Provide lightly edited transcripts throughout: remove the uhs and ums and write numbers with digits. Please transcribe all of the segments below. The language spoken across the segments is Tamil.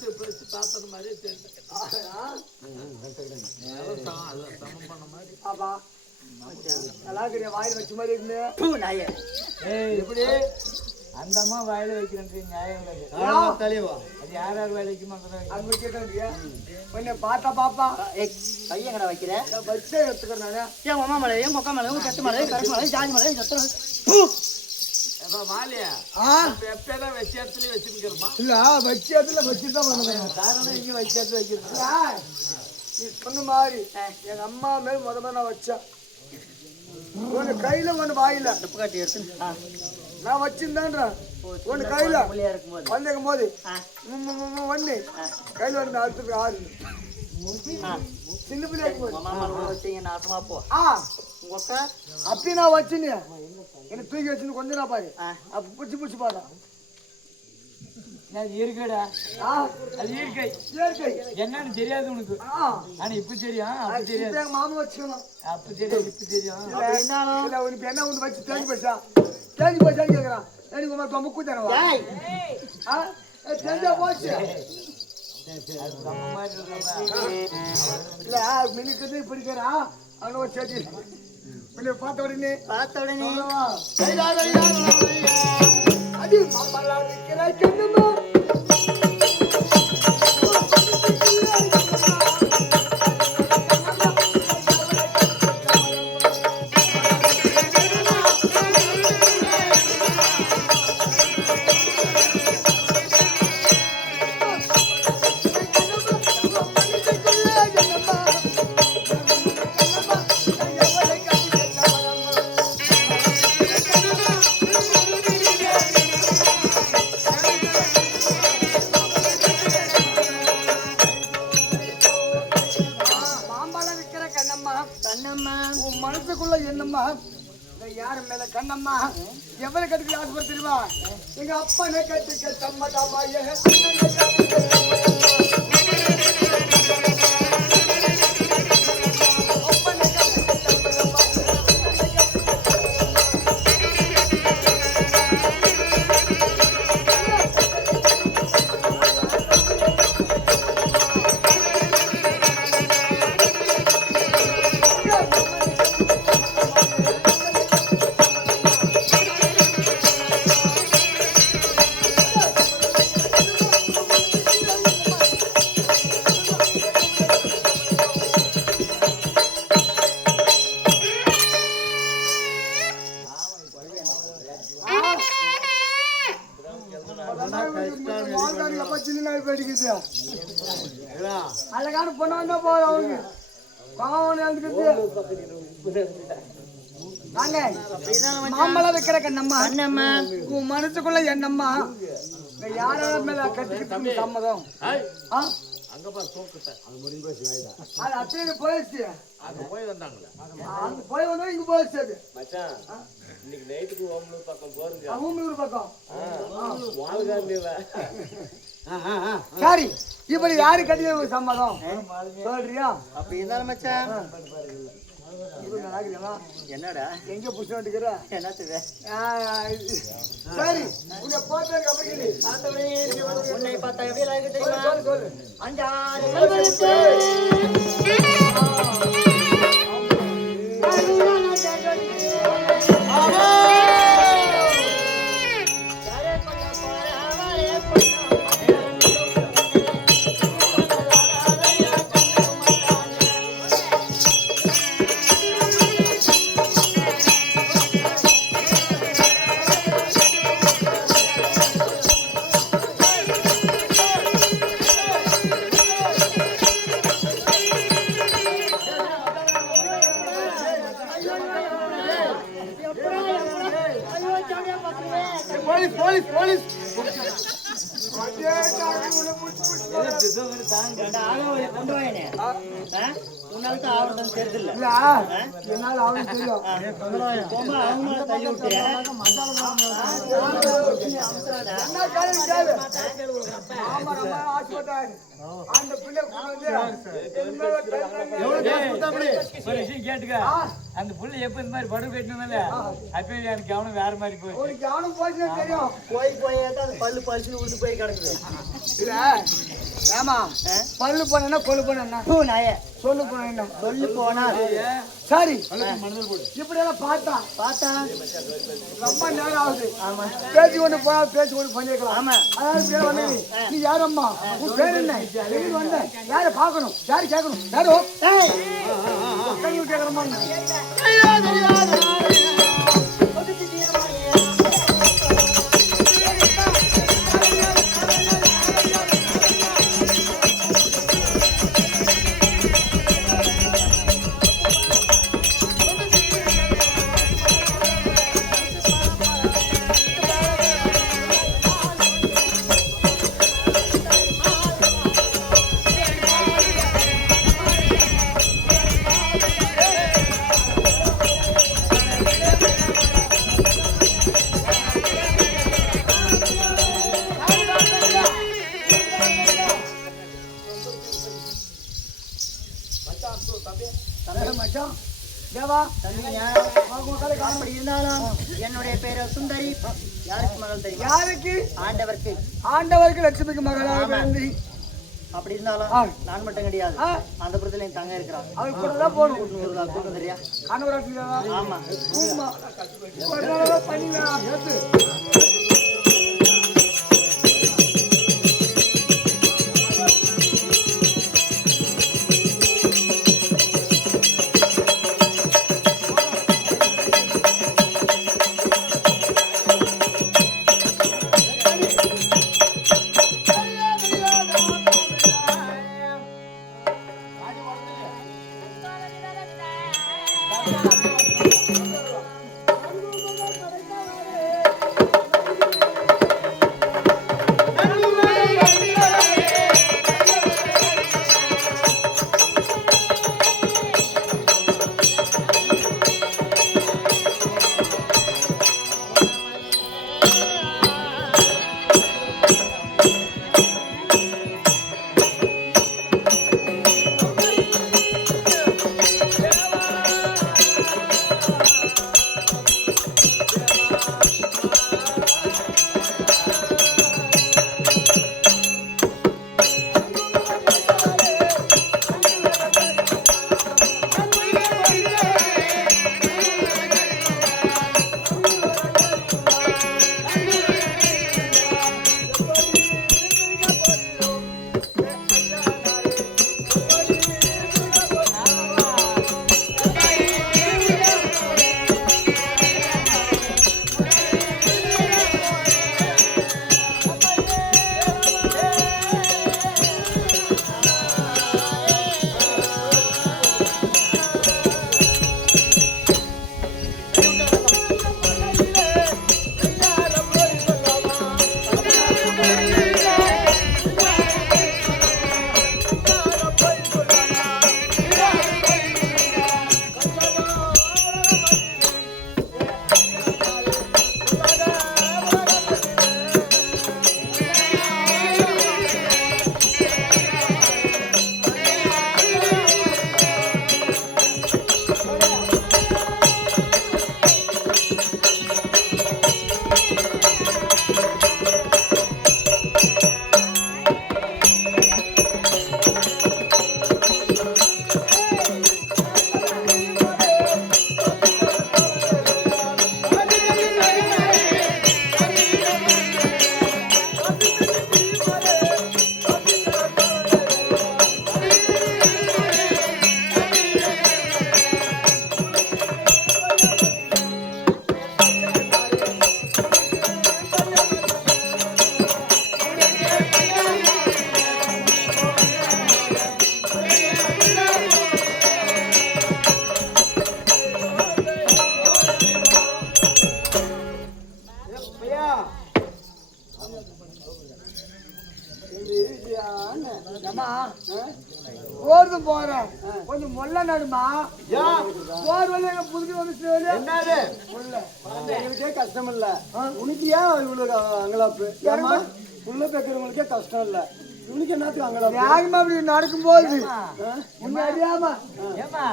பேசி தாத்தன மாதிரியே தெரியும். சமம் பண்ண மாதிரி வாயில் வச்ச மாதிரி இருக்கு. எப்படி அந்த அம்மா வாயில வைக்கிறேன் நியாயம் தலைவா? அது யார் யார் வாயில வைக்க மாட்டேன். பார்த்தா பாப்பா கையங்கடா வைக்கிறேன் வச்சே எடுத்துக்கிறேன். ஏன் உமா மலை, என் கொக்கா மலை, உன் கட்டு மலை, கருக்கு மலை, ஜாதி மலை, சத்திரம் மாலியா எப்பதான் வச்ச இடத்துலயே வச்சிருக்கிறோமா? இல்ல வச்ச இடத்துல வச்சுதான் பண்ணுறேன். காரணம் இங்க வச்ச இடத்துல வைக்கிறது நீ சொன்ன மாதிரி எங்க அம்மா மேல முதல்ல நான் வச்சேன். ஒண்ணு கையில ஒண்ணு வாயில டப்பு காட்டி எடுத்து நான் வச்சிருந்தேன்றேன். ஒண்ணு கையில வந்தேக்கும் போது ஒண்ணு கையில வந்து அடுத்தது ஆறு சின்ன பிள்ளை நாசமா போ. அப்படி நான் வச்சுன்னு என்ன தூக்கி வச்சுன்னு கொஞ்சம் நான் பாரு அப்ப பிடிச்சி பிடிச்சி பாரு. இருக்கடா அது இயற்கை இயற்கை என்னன்னு தெரியாது உனக்கு. ஆனா இப்ப தெரியும். அப்ப தெரியாது. எங்க மாமா வச்சுக்கணும். அப்ப தெரியாது இப்ப தெரியும். இல்ல உனக்கு என்ன ஒண்ணு வச்சு தேஞ்சு போச்சா தேஞ்சு போச்சான்னு கேக்குறான். எனக்கு உங்க தொம்ப கூத்தானவா தெரிஞ்சா போச்சு. இல்ல மினிக்கு பிடிக்கிறா அவன ஒரு செடி பார்த்த உடனே அடி மாமலா நிக்கிறாய் கண்ணுமா மனசுக்குள்ள என்னம்மா யாரு மேல கண்ணம்மா எவ்வளவு கட்டுக்கு ஆசைப்பட தெரியுமா? எங்க அப்பனை கட்டுக்க சம்மதாமா அழகான பொண்ணு வந்தா போதும் அவங்க மாம்பழம் வைக்கிற கண்ணம்மா உன் மனசுக்குள்ள என்னம்மா யார மேல கட்டிக்கிட்டு சம்மதம் அங்க பாரு தோக்கட்ட அது முடிஞ்சு போச்சு வாய்தா அது அப்படியே போயிடுச்சு. அங்க போய் வந்தாங்களே அங்க போய் வந்தா இங்க போயிடுச்சு அது மச்சான். இன்னைக்கு நைட்டுக்கு ஓமலூர் பக்கம் போறீங்க. ஓமலூர் பக்கம் வால்காண்டில சரி இப்படி யாரு கட்டிய சம்மதம் சொல்றியா? அப்ப இருந்தாலும் மச்சான் என்னடா எங்க புடிச்சுக்கிற என்னத்துவே சரி உன்னை போட்டதுக்கு அப்புறம் உன்னை பார்த்தா எப்படி இருக்கு தெரியுமா? சொல்லு அஞ்சாறு அந்த புள்ள எப்ப இந்த மாதிரி படு கட்டணும்ல அப்ப எனக்கு கவனம் வேற மாதிரி போய் கவனம் போய் தெரியும் போய் போய் பல்லு பழிச்சு விழுந்து போய் கிடக்குது. ஏமா பல்லு போனா கொல்லு போனா நாயே சொல்லு போனா என்ன சொல்லு போனா சரி இப்படி எல்லாம் பார்த்தா ரொம்ப நேரம் ஆகுது பேசி கொண்டு போனா பேசி கொண்டு பண்ணிருக்கலாம் ஆமா அதாவது பேர் வந்தது நீ யாரம்மா உன் பேர் என்ன எங்க வந்த யார பாக்கணும் யாரு கேட்கணும் யாரோ கேட்கணுமா மச்சான் தேவா அப்படி இருந்தாலும் என்னுடைய பேரு சுந்தரி யாருக்கு மகள் தெரியும் யாருக்கு ஆண்டவருக்கு ஆண்டவருக்கு லட்சுமிக்கு மகளாக அப்படி இருந்தாலும் நான் மட்டும் கிடையாது அந்த புறத்துல என் தங்க இருக்கிறான் அவள் கூட தான் போகணும் தூக்கம் தெரியா கணவராட்சி ஆமா ஓடுது போறேன் கொஞ்சம் மொல்ல நடுமா போர் வழி எங்க புதுக்கு வந்து எங்களுக்கே கஷ்டம் இல்ல உனக்கு ஏன் இவ்வளவு அங்கலாப்பு ஏமா உள்ள பேக்கிறவங்களுக்கே கஷ்டம் இல்ல உனக்கு என்னத்துக்கு அங்கலாப்பு யாருமா அப்படி நடக்கும் போது உன்னை அறியாம ஏமா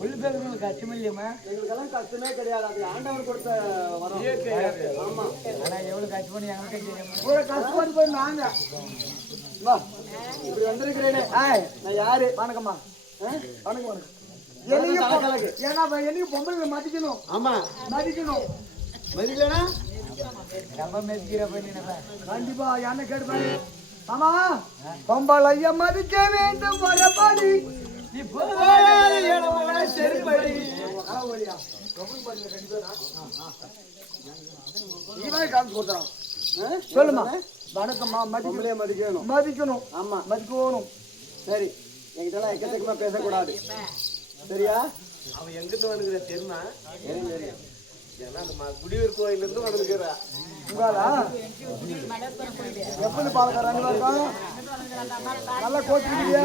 உள்ள பேக்கிறவங்களுக்கு கஷ்டம் இல்லையம்மா எங்களுக்கெல்லாம் கஷ்டமே கிடையாது அது ஆண்டவர் கொடுத்த வரம் ஆமா ஆனா எவ்வளவு கஷ்டம் பண்ணி எங்களுக்கு தெரியும் கஷ்டப்பட்டு போய் நாங்க வா இப்படி வந்திருக்கிறேனே நான் யாரு வணக்கம்மா வணக்கம் வணக்கம் ஏன்னா என்னைக்கு பொம்பளை மதிக்கணும் ஆமா மதிக்கணும் மதிக்கலனா நம்ம மெதிக்கிற பண்ணினப்ப கண்டிப்பா என்ன கேட்டுப்பாரு ஆமா பொம்பளைய மதிக்க வேண்டும் வரபாடி நீ போய் செருப்படி சொல்லுமா வணக்கம்மா மதிக்கலையே மதிக்கணும் மதிக்கணும் ஆமா மதிக்கணும் சரி என்கிட்ட எக்கச்சக்கமா பேசக்கூடாது சரியா அவன் எங்கிட்டு வந்துக்கிற தெரியுமா ஏன்னா அந்த குடியூர் கோயில இருந்து வந்துருக்கிறா எப்படி பாலக்காரங்க நல்லா கோச்சுக்கிறியா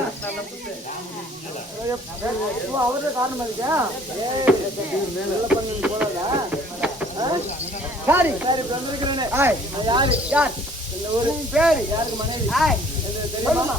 அவரே காரணம் இருக்கேன் சரி சரி வந்திருக்கிறேனே யாரு யார் இந்த ஒரு பேரு யாருக்கு மனைவி தெரியுமா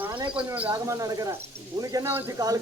நானே கொஞ்சம் வேகமா நடக்கிறேன் உனக்கு என்ன வச்சு காலுக்கு